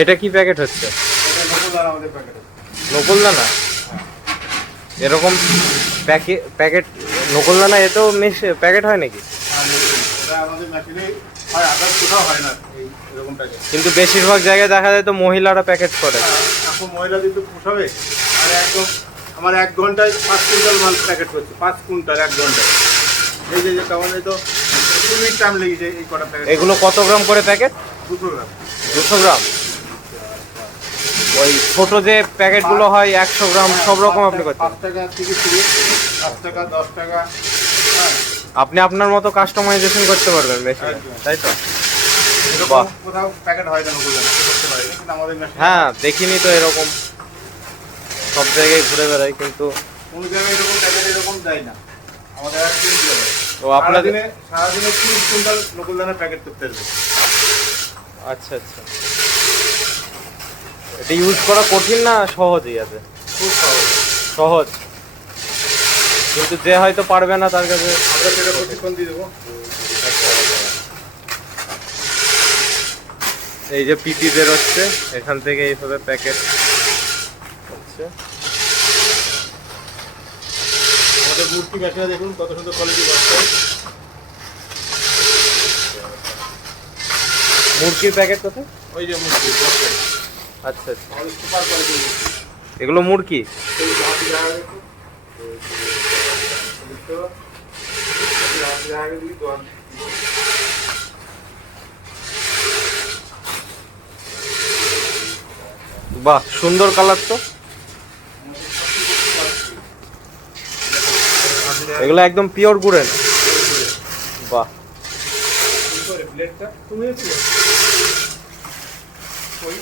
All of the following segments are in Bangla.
এটা কি প্যাকেট হচ্ছে? এটা নকুলদানা আমাদের প্যাকেট হচ্ছে। নকুলদানা এরকম প্যাকেট নকুলদানা এতেও প্যাকেট হয় নাকি? এটা আমাদের মেশিনেই হয়, আদার্স কোথাও হয় না এরকম প্যাকেট। কিন্তু বেশিরভাগ জায়গায় দেখা যায় তো মহিলারা প্যাকেট করে। এখন মহিলা কিন্তু পোষাবে আর একদম আমার 1 ঘন্টায় 5 কুইন্টাল মাল প্যাকেট করছে, 5 কুইন্টাল 1 ঘন্টায়। এই যে কেমন এই তো 2 মিনিট টাইম লেগেছে এই কটা প্যাকেট। এগুলো কত গ্রাম করে প্যাকেট? 200 গ্রাম। 200 গ্রাম। ওই ছোট যে প্যাকেটগুলো হয় 100 গ্রাম সব রকম আপনি করছেন? 5 টাকা থেকে শুরু, 5 টাকা 10 টাকা। আপনি আপনার মতো কাস্টমাইজেশন করতে পারবেন বেশি, তাই তো? এরকম কোথাও প্যাকেট হয় না নকুলদানা, করতে পারে কিন্তু আমাদের মেশিন। হ্যাঁ দেখিনি তো এরকম, সব জায়গায় ঘুরে বেড়াই কিন্তু কোনো জায়গায় এরকম প্যাকেট এরকম দেয় না। আমাদের আর কিনতে হবে। তো আপনাদের সারাদিনে 30 কুইন্টাল নকুলদানা প্যাকেট করতে হবে। আচ্ছা আচ্ছা, এটা ইউজ করা কঠিন না সহজই আছে? খুব সহজ। সহজ, কিন্তু যে হয়তো পারবে না তার কাছে আমরা সেটা প্রশিক্ষণ দিয়ে দেবো। এই যে পিপি বেরোচ্ছে এখান থেকে এইভাবে প্যাকেট হচ্ছে। আমাদের মূর্তি মেশিনে দেখুন কত সুন্দর কোয়ালিটি বস্তা। মুরগির প্যাকেট কোথায়? ওই যে মূর্তি বস্তা। আচ্ছা আচ্ছা, আমাদের সুপার কোয়ালিটি মূর্তি। এগুলো মুরগি? এই যে হাতি দেখা দেখুন। তো হাতি দেখা দেখি তো বাহ সুন্দর কালার তো। এগুলো একদম পিওর গুড়ের? বাহ। ব্লেডটা তুমি ছিল ওই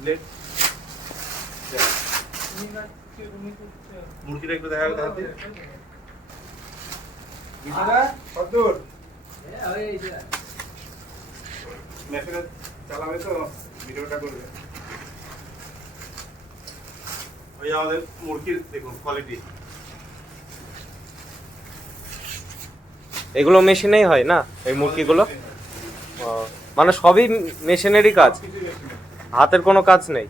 ব্লেড মুরগিটা একটু দেখা দেখাতে কতদূর মেশিনে চালাবে তো ভিডিওটা করবে। ওই আমাদের মুরগির দেখুন কোয়ালিটি। এগুলো মেশিনেই হয় না এই মুরগিগুলো? মানে সবই মেশিনেরই কাজ, হাতের কোনো কাজ নেই?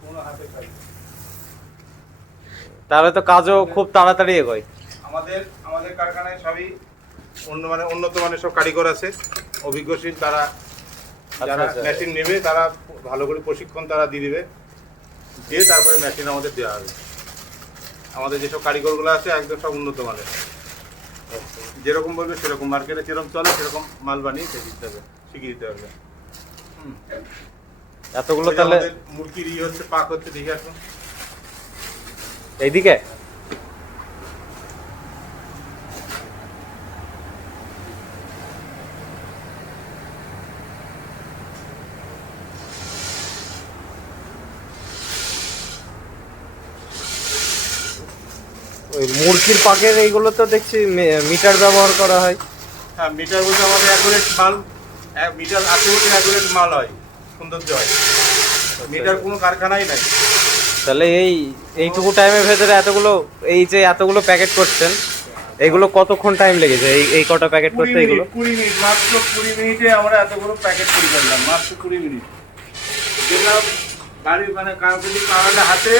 তাহলে তো কাজও খুব তাড়াতাড়ি এগোয়। আমাদের আমাদের কারখানায় সবই উন্নত মানের সব কারিগর আছে, অভিজ্ঞশীল। তারা যারা মেশিন নেবে তারা ভালো করে প্রশিক্ষণ তারা দিয়ে দেবে, দিয়ে তারপরে মেশিন আমাদের দেওয়া হবে। আমাদের যেসব কারিগরগুলো আছে একদম সব উন্নত মানের, যেরকম বলবে সেরকম, মার্কেটে যেরকম চলে সেরকম মাল বানিয়ে দিতে হবে, শিখিয়ে দিতে হবে। এতগুলো তাহলে মুরগির হচ্ছে পাক হচ্ছে, দেখে আসুন এইদিকে। ওই মুরগির পাকের এইগুলো তো দেখছি মিটার ব্যবহার করা হয়। হ্যাঁ, মিটার বলতে আমাদের অ্যাকুরেট মাল, মিটার আছে বলতে অ্যাকুরেট মাল হয়, সৌন্দর্য হয়। মিটার কোনো কারখানাই নাই। তাহলে এইটুকু টাইমের ভেতরে এতগুলো প্যাকেট করছেন, এগুলো কতক্ষণ টাইম লেগেছে এই কটা প্যাকেট করতে? এগুলো 20 মিনিট, মাত্র 20 মিনিটে আমরা এতগুলো প্যাকেট করে ফেললাম, মাত্র 20 মিনিট। যেটা গাড়ি মানে কারণে হাতে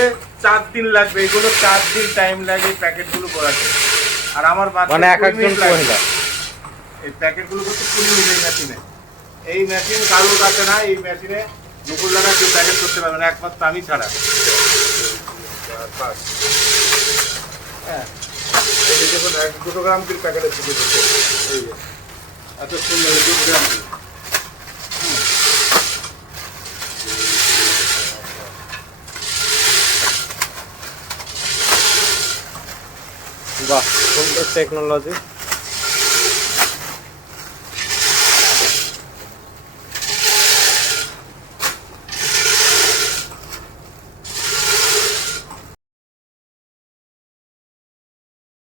4 দিন লাগবে, এগুলো 4 দিন টাইম লাগে প্যাকেটগুলো করাতে। আর আমার মানে এক একজন মহিলা এই প্যাকেটগুলো করতে 20 মিনিট মেশিনে। এই মেশিন কারোর কাছে না, এই মেশিনে নকুলদানা কেউ প্যাকেট করতে পারবে না, একমাত্র আমি ছাড়া। হ্যাঁ, এই যে দেখুন 200 গ্রাম করে প্যাকেটের থেকে দিচ্ছে, এই যে এত সুন্দর 200 গ্রাম। বাহ সুন্দর টেকনোলজি।